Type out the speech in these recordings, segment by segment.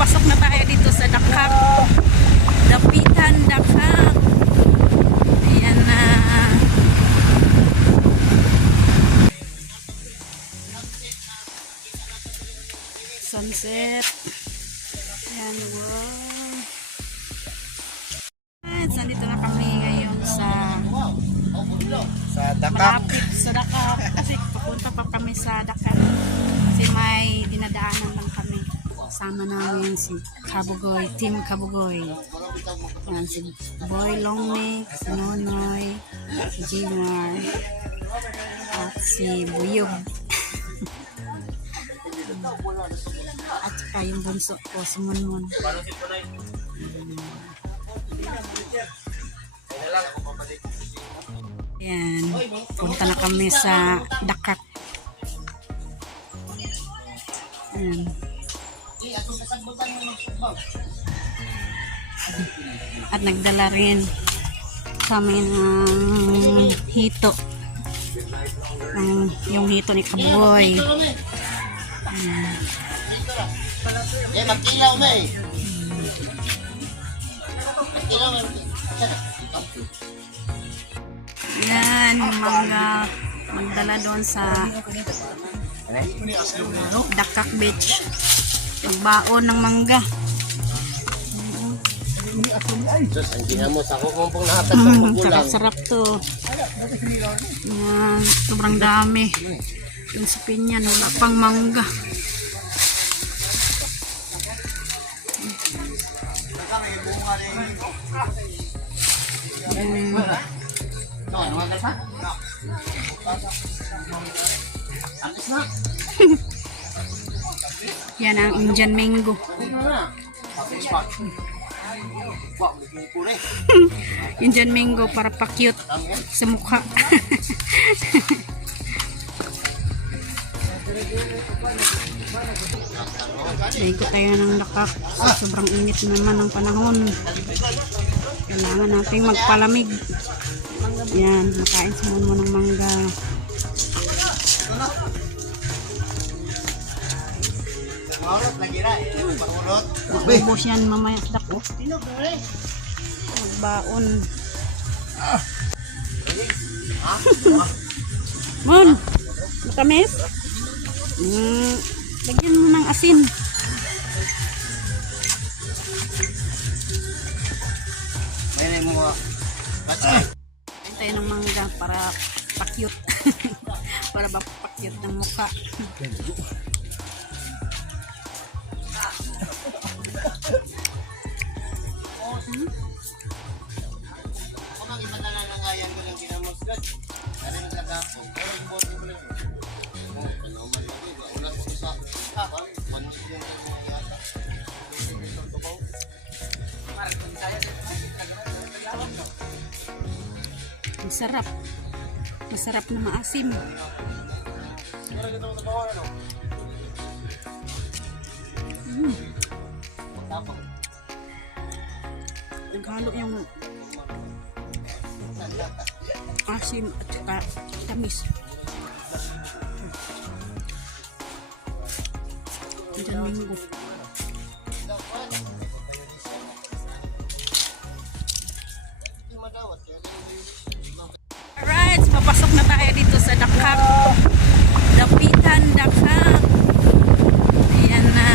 papasok na tayo dito sa Dakak. Dapitan, Dakak. Ayan na. Sunset. Ayan, wow. At nandito na kami ngayon sa Dakak. malapit sa Dakak. Kasi papunta pa kami sa Dakak. Kasi may dinadaanan lang kami. Sama namin si Kabugoy, Team Kabugoy. Yan, si Boy Longme, si Nonoy, si Jimar, at si Buyog. At saka yung bunso ko, si Munmun. Yan, punta na kami sa Dakak. Yan. At nagdala rin kami ng hito. Yung hito ni Kabugoy. Magkilaw mo eh. Magkilaw mo. Yan, yung mga magdala doon sa Dakak Beach. Magbaon ng mangga. Diyos, hindi na mo sa kukumpong nahatag ng magulang. Sarap to. Yan, sobrang dami. Yung sa Pinyan, wala pang mangga. Yan ang Indian mango. Indian mango para pa-cute sa mukha. Naiko tayo ng Dakak. Sobrang init naman ng panahon. Kailangan natin magpalamig. Yan, makain sa mo ng mangga. Ubos yan mamaya sa Dakak. Magbaon. Mon, matamis? Lagyan mo ng asin. Mayroon mo nga. Tayo ng mangga para pa-cute. Para ba pa-cute ng mukha. Masarap. Masarap na maasim. Naghalo yung asim at saka tamis. Indian mango. Alright, papasok na tayo dito sa Dakak. Dapitan, Dakak. Ayan na.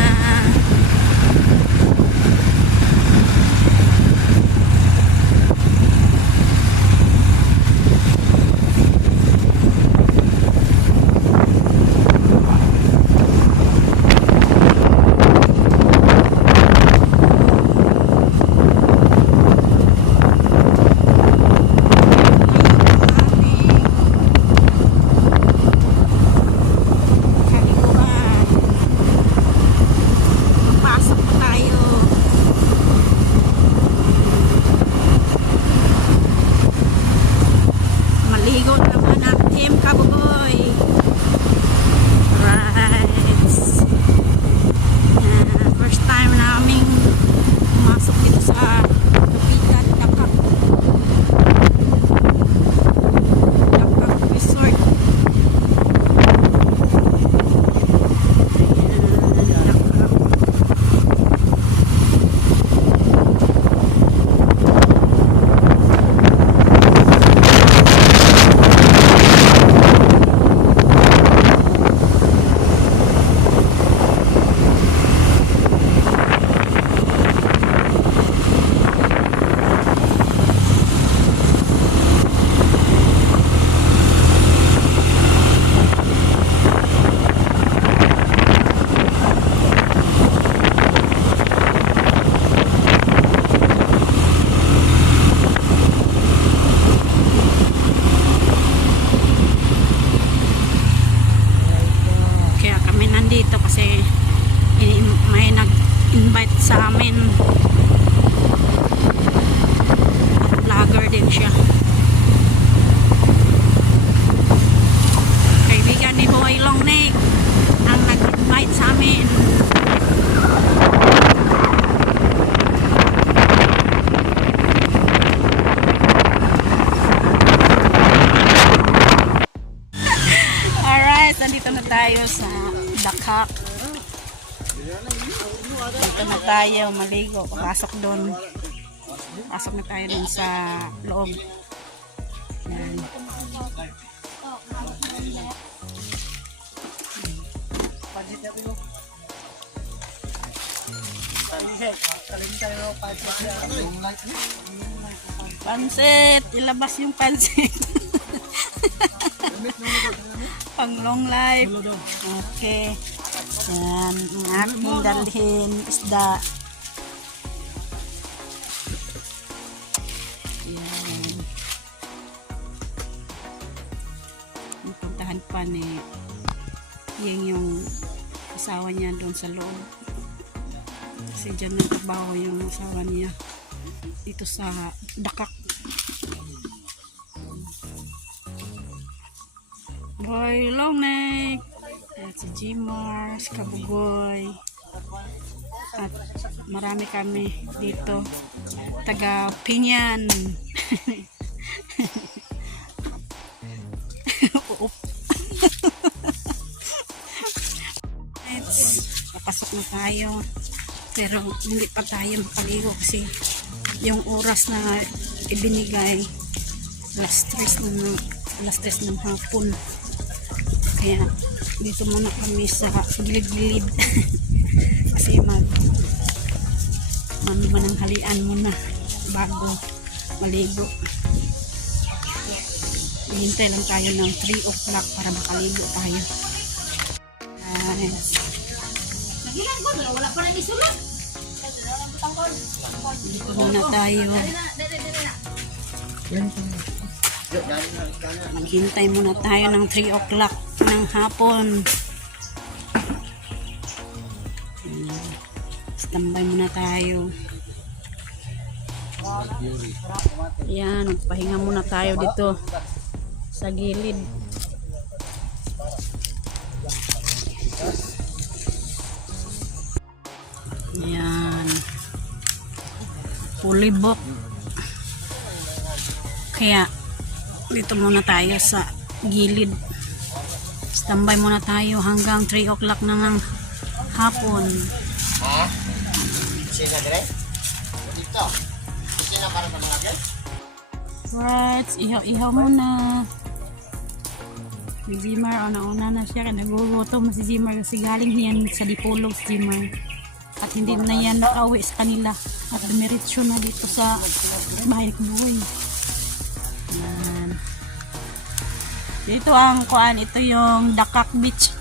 nag-invite sa amin. At vlogger din siya. Kaibigan ni Boy Longneck ang nag-invite sa amin. Alright, nandito na tayo sa Dakak. Dito na tayo maligo. Pasok doon. Pasok na tayo doon sa loob. Yan. Pansit! Ilabas yung pansit. Pang long life. Okay. Yan. Ang aking dalhin isda. Yan. Puntahan pa ni yung asawa niya doon sa loob. Kasi dyan nagtrabaho yung asawa niya. Dito sa Dakak. Boy Longneck. At si Jimar, si Kabugoy. At marami kami dito. Taga Pinyan. Papasok na tayo. Pero hindi pa tayo makaligo kasi yung oras na ibinigay last 3 ng hapon. Kaya dito muna kami sa gilid-gilid kasi mananghalian muna bago maligo. Hintay lang tayo ng 3 o'clock para makaligo tayo. Wala pa rin isulat. Dito muna tayo. Maghintay muna tayo ng 3 o'clock ng hapon. Standby muna tayo. Yan, magpahinga muna tayo dito sa gilid. Yan. Fully book. Kaya dito muna tayo sa gilid. Standby muna tayo hanggang 3 o'clock na ng hapon. Ha? Sina dire? Dito. Sina para sa mga guys? Right, ihaw muna. Si Jimar, una na siya. Nagugutom si Jimar kasi galing niyan sa Dipolog si Jimar. At hindi na yan nakauwi sa kanila. At dumiretso na dito sa bahay ko buhay. Yan. Dito ang kuan, ito yung Dakak Beach.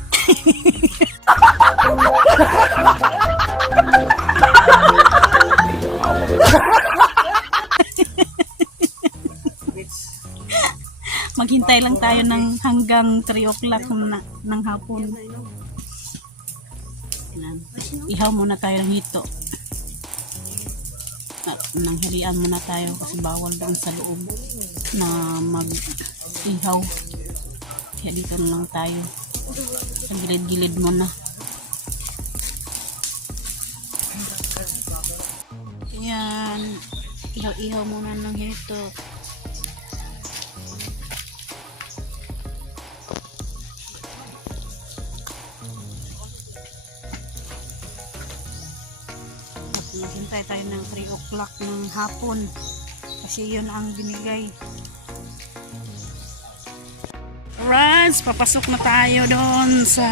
Maghintay lang tayo ng hanggang 3 o'clock ng hapon. Yan. Ihaw muna tayo ng hito. At nanghalian muna tayo kasi bawal doon sa loob na mag-ihaw. Kaya dito na lang tayo. Sa gilid-gilid muna. Yan. Ihaw muna ng hito. Naghintay tayo ng 3 o'clock ng hapon kasi yun ang binigay. Alright, papasok na tayo doon sa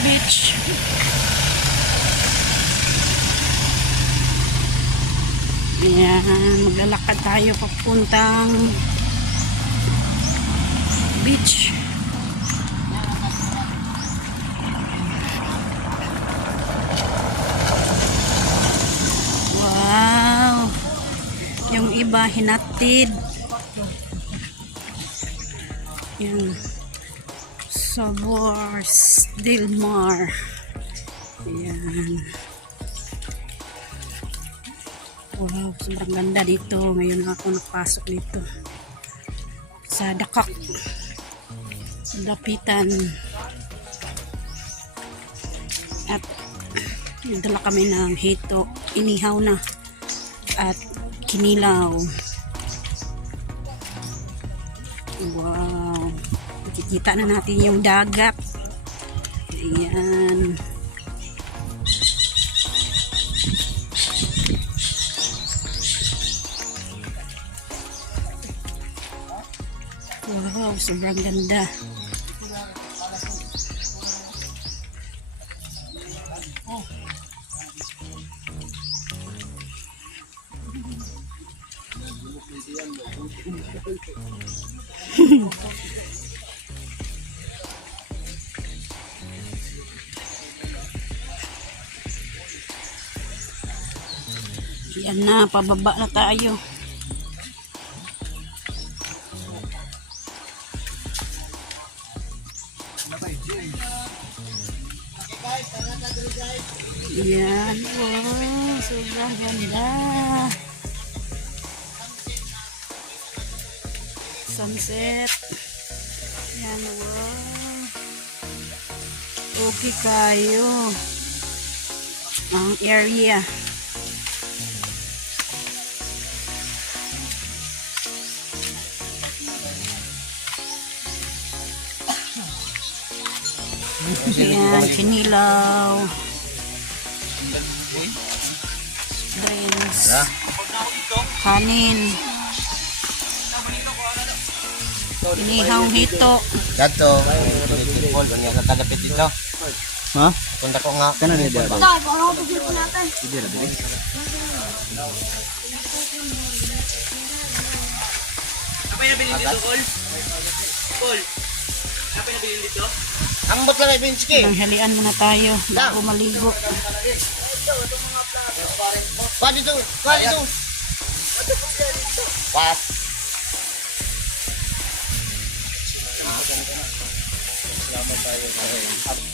beach. Ayan, maglalakad tayo papuntang beach. Yung iba hinatid. Yan. Sabors Del Mar. Ayan. Wow, sobrang ganda dito. Ngayon lang ako napasok dito. Sa Dakak. Dapitan. At dala kami ng hito. Inihaw na. At kinilaw. Wow. Makikita na natin yung dagat. Ayan. Wow, sobrang ganda. Yan na, pababa na tayo. Yan, wow, sobrang ganda. Sunset. Yan, wow. Okay kayo. Ang area. Ayan, kinilaw. Drinks. Kanin. Inihang hito. Dato, Paul, ganyan sa tagapit dito. Ha? Punta ko nga. Kana ni dia. Apa yung bilhin dito, Col? Col, apa yung bilhin dito? Ang bot lang Ibinski. Tanghalian muna tayo bago maligo. Pa dito. Pas.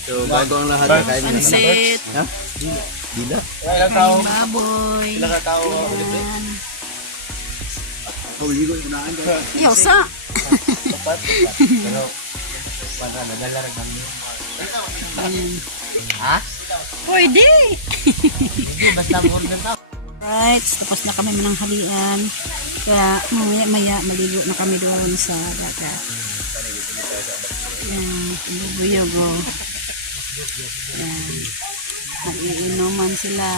So bago ang lahat kain na. Sunset. Ha? Dila. Ilang tao? Kaning baboy. Ilang tao? Ayan. Oh, ligo na ang Yosa. Pero, para nagalarag namin. Ayan. Ha? Pwede. Hindi, basta mo rin tao. Right, tapos na kami mananghalian. Kaya maya maligo na kami doon sa dagat. Ayan, bubuyog o. Ayan. Mag-iinuman sila.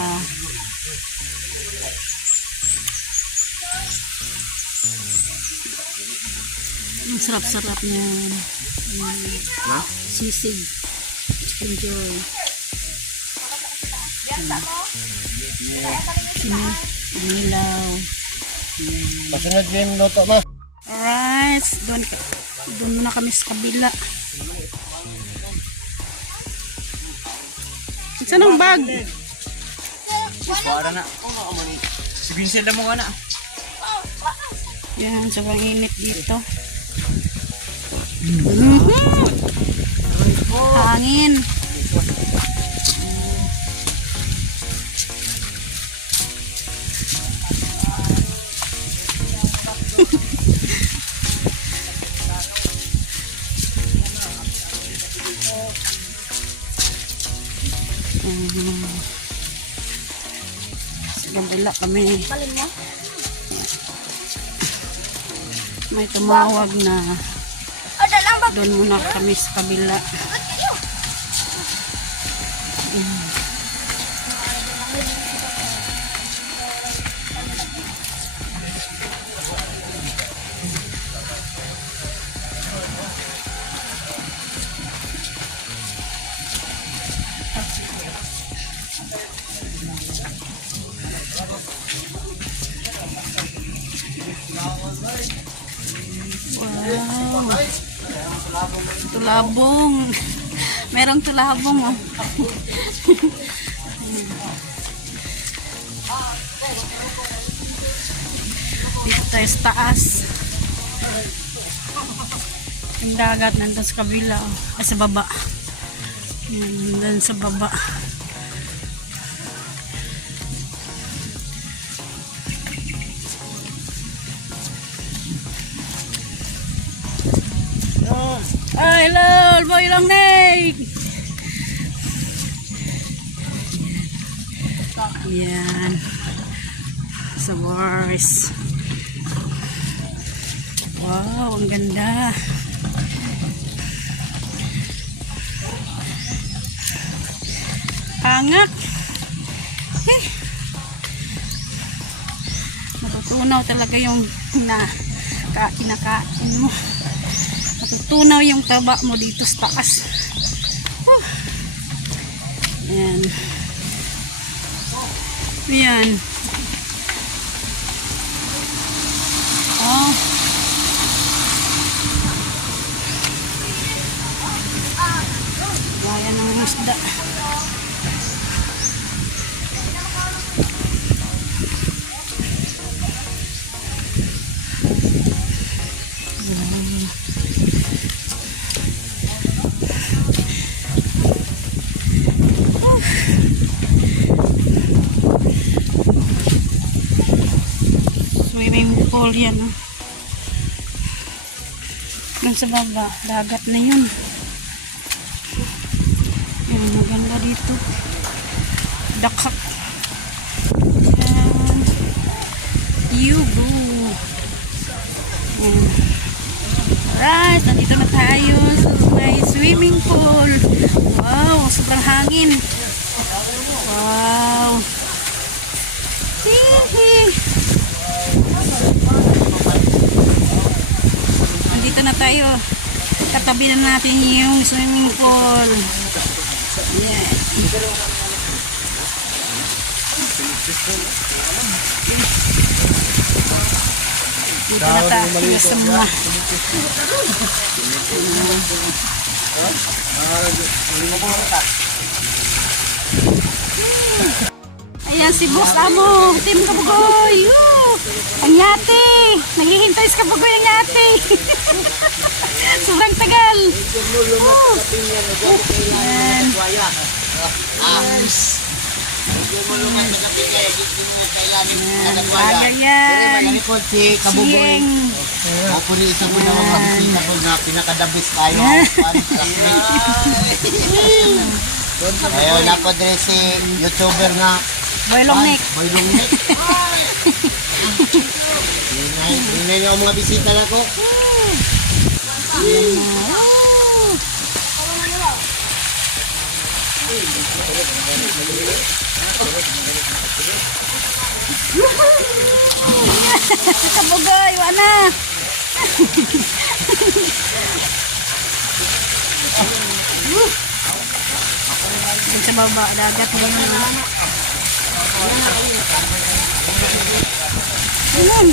Ang sarap-sarap niyan. Ha? Sisig. Enjoy. Kinilaw. Pasunod mo yung luto mo. Alright, doon muna kami sa kabila. Saan ang bag? Para na. Si Vincent na mo ka na. Yan, sobrang init dito. Hangin. Sa kabila kami. May tumawag na doon muna kami sa kabila. Wow. Tulabong. Merong tulabong oh. Dito tayo sa taas. Yung dagat nandun sa kabila. Ay, sa baba. Yan, nandun sa baba. Ay, lol! Boy lang nig! Yan. Sa bars. Wow, ang ganda. Angat. Eh. Matutunaw talaga yung kinakain mo. Matutunaw yung taba mo dito sa taas. Ayan. Ayan. Oh. Gaya ng isda. Swimming pool yan. Oh. Yung sa baba, dagat na yun. Yan, maganda dito. Dakak. Yan. Yugo. Yan. Alright, nandito na tayo sa may swimming pool. Wow, sobrang hangin. Wow. Hihi. Nandito na tayo. Katabi na natin yung swimming pool. Yeah. Dito na tayo sa mga. Ayan si Boss Amo, Team Kabugoy. Ang yate. Naghihintay sa Kabugoy ang yate. Sobrang tagal. Ayan. Vlogger yan. Si Kabugoy. Siyeng. Ako ni isa ko na mga bisita ko na pinakadabis kayo. Ayun, ako din si YouTuber nga. Boy Longneck. Boy Longneck. Hindi nga mga bisita na ko. Kabugoy, wala. Sa baba, dagat mo yun. Ayan.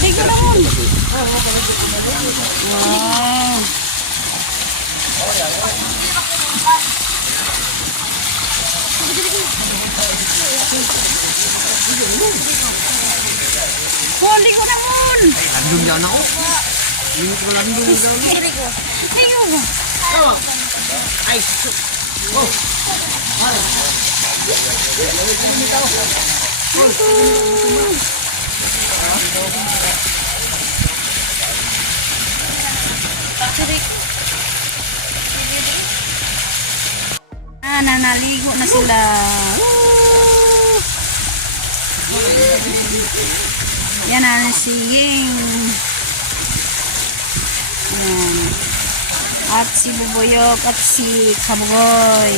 Tigo naman. Wow. Huli ko naman. Andun dyan ako. Hindi ko landung dyan. Tigo mo. Ay. Oh. Nanaligo na sila. Yan na si Ying. Yan. At si Bubuyok at si Kabugoy.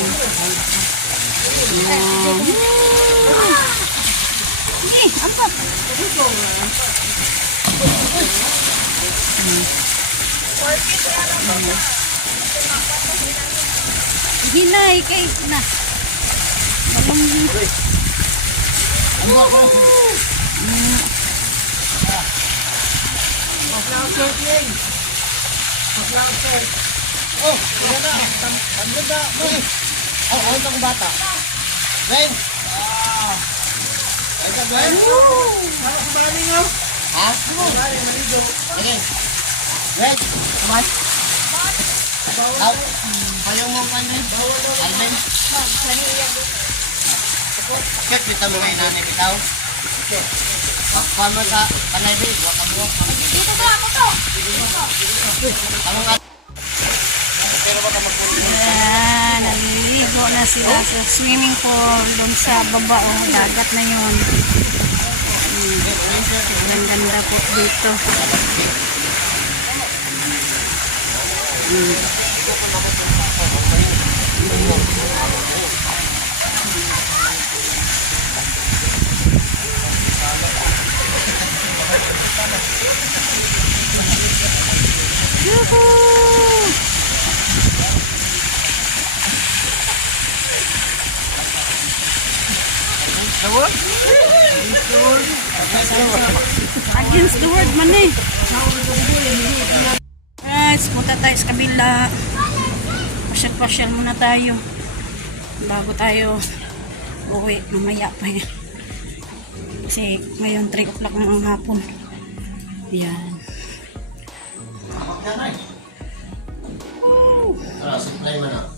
Yan. Apa? Hinay kay na. Oh, yan na. Tanda mo. Oh, ano itong bata? Glenn. Ay, ka Glenn. Ha? Glenn. Glenn. Aw, payong mo pa na. Alvin. Check kita mo ngayon na bitaw. Paano sa panay din? Waka mo. Dito ba ako to? Anong at? Pero baka magpuro. Ayan, naliligo na sila sa swimming pool doon sa baba. Oh, dagat na yun. Ang ganda po dito. Yuhuu! Against the word man eh. Guys, punta tayo sa kabila. Pasyal-pasyal muna tayo. Bago tayo uwi. Mamaya pa eh. Kasi ngayon 3 o'clock ng hapon. Yan. Tara, supply mo na.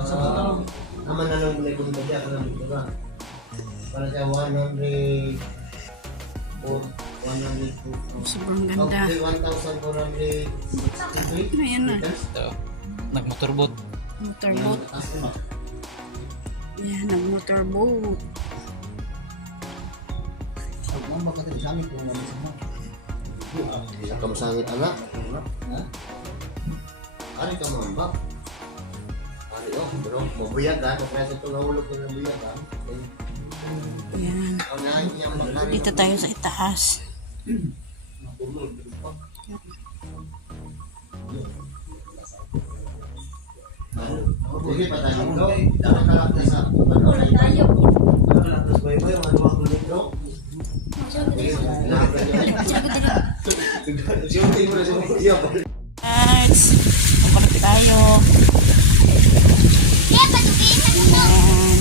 Asa ba? Naman na lang gulay kung ba ako lang dito ba? Para sa 100 or 100 Sobrang ganda. 1,463. Ayan na. Nagmotorbot. Motorboat. Yan, nag-motorboat. Bisa kamu sangit anak? Ari ka mo ba? Ari bro, mo buyag kan, kasi ito nahulog ko ng buyag kan. Yan. Ang nai yang magari. Dito tayo sa itaas. Sige pa tayo. Dapat kalap na sa tayo. Tapos boy yung ano ang bro. Guys, pabalik tayo. Ayan.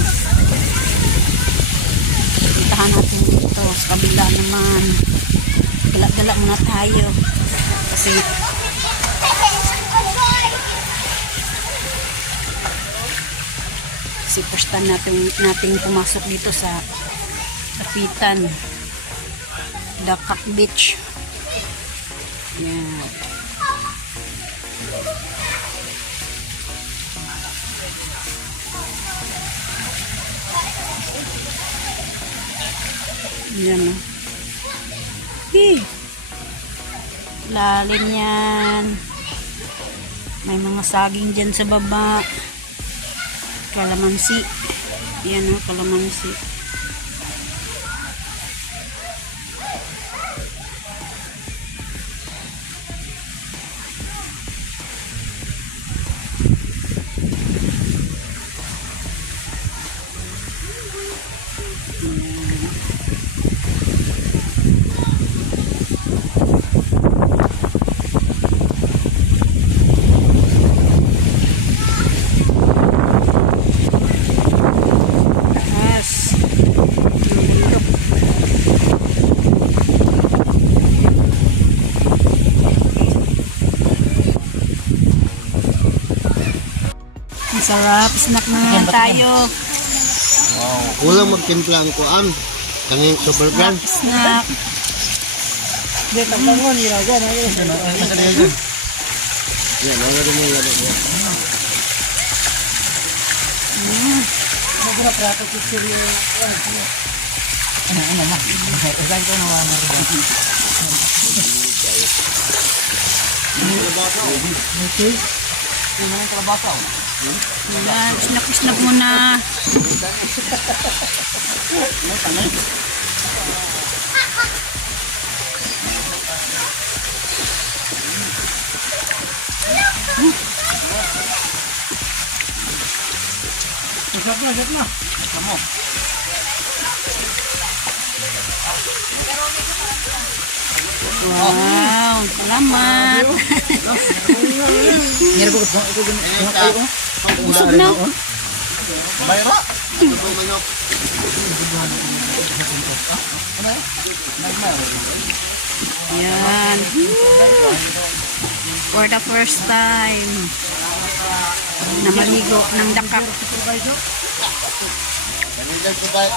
Puntahan natin dito sa kabila naman. Gala-gala muna tayo. Kasi first time nating pumasok dito sa Kapitan Dakak Beach. Yan. Yan o. Lalim yan. May mga saging dyan sa baba. Kalamansi. Yan o, kalamansi. Sarap, snack na naman tayo. Walang magtimpla ang kuan. Kaning super brand. Snack. Yan, ang ano mo yan. Yan, snack muna. Wow, salamat. Busog na. Bayra. Yan. For the first time na maligo ng dakak.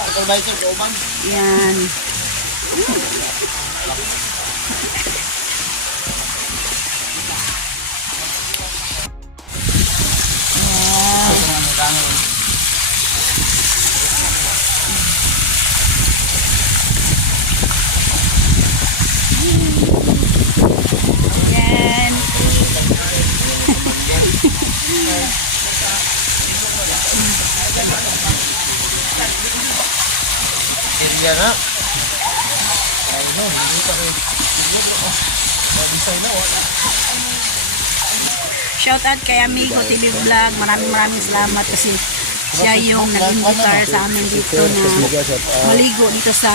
Supervisor, kauban. Yan. Yan. Area na. Shout out kay Amigo TV Vlog. Maraming salamat kasi siya yung nag-invitar sa amin dito na maligo dito sa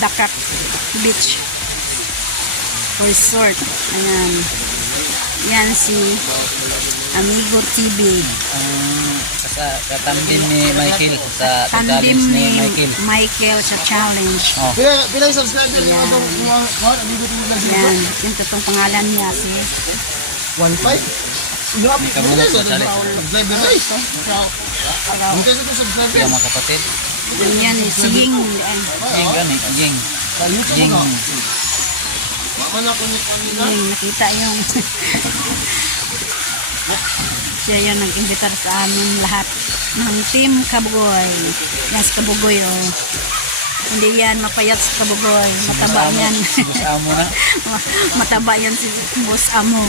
Dakak Beach Resort. Ayan. Yan si Amigo TV. Sa katambin ni Michael sa Tandem challenge ni ni Michael. Michael sa challenge. Oh. Pila yung subscriber yung atong kuha, Amigo TV Vlog sa Yan. Yung totoong pangalan niya si 1.5? Hindi ka muna sa challenge. Subscriber na Hindi kasi ito subscriber. Kaya mga kapatid. yan si Ying. Ying gani. Ying. Sa YouTube Ying. mo ka. Maman ako ni kanina. Ying nakita yung siya yung nag-imbitar sa amin lahat ng Team Kabugoy. Yan si Kabugoy oh. Hindi yan mapayat si Kabugoy. Mataba yan. Mas amo na. Mataba yan si Boss Amo.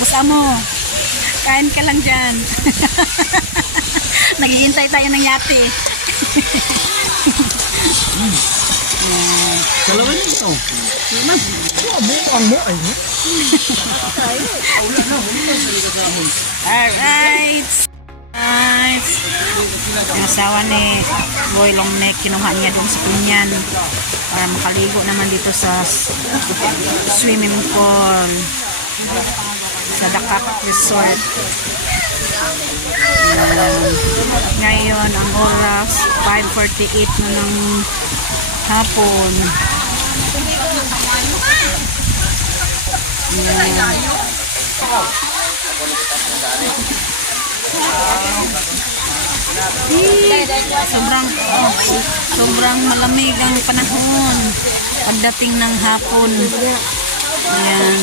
Boss Amo, kain ka lang dyan. Naghihintay tayo ng yate. Kalawan ito. Ang mo ay. Alright. Alright. Ang asawa ni Boy Longneck, kinuha niya doon sa Pinyan para makaligo naman dito sa swimming pool sa Dakak Resort. Ngayon ang oras 5:48 na ng hapon. Sobrang malamig ang panahon pagdating ng hapon. Ayan.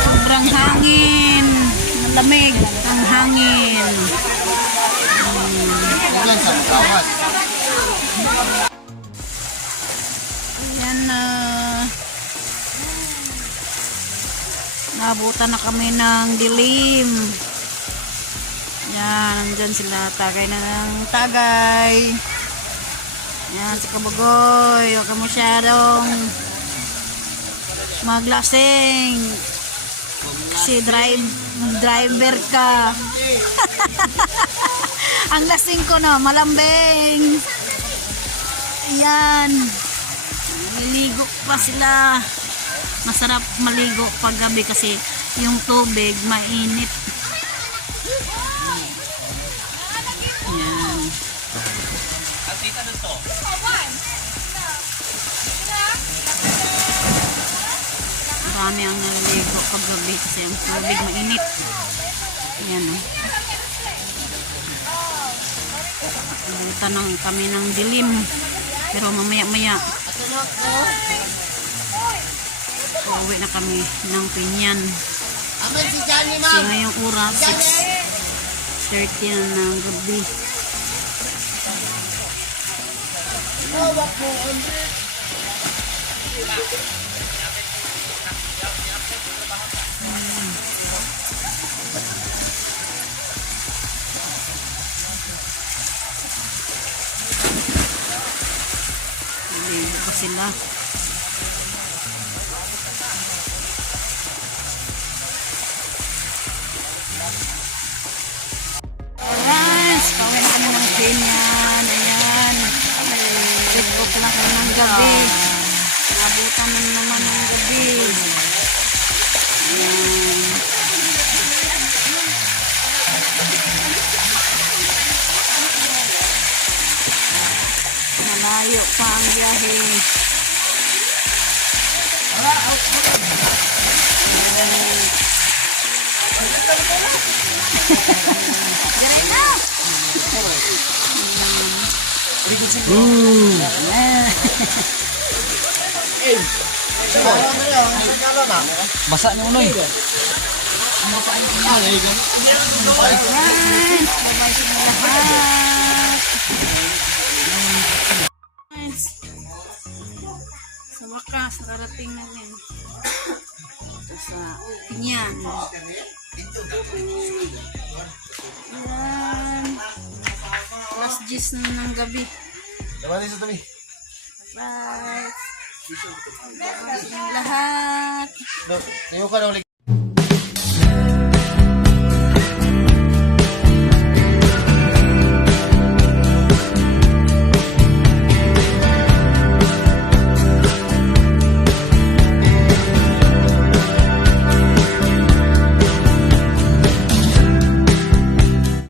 Sobrang hangin. Malamig ang hangin. Ayan na. Nabutan na kami ng dilim. Yan, nandyan sila. Tagay na ng tagay. Yan, si Kabugoy. Huwag ka masyadong maglasing. Si driver ka. Ang lasing ko na, malambing. Yan. Niligo pa sila. Masarap maligo pag gabi kasi yung tubig mainit. Yan. Marami ang naliligo pag gabi kasi ang tubig mainit. Yan o. Nabutan lang kami ng dilim. Pero mamaya-maya uwi na kami ng Pinyan. Kasi ngayong oras 6:30 na ng gabi. Naligo pa sila. biyahe niyan. Ayan. 8 o'clock na ng gabi. Nabutan na naman ng gabi. Ayan. Malayo pa ang biyahe. Diray na! Masa ni Unoy. Alright, bye-bye sa mga lahat. Guys, sa wakas, nakarating na rin. Ito sa Pinyan. Ayan. Alas 10 na ng gabi. Naman sa tabi. Bye. Bye sa mga lahat. Tayo ka na ulit.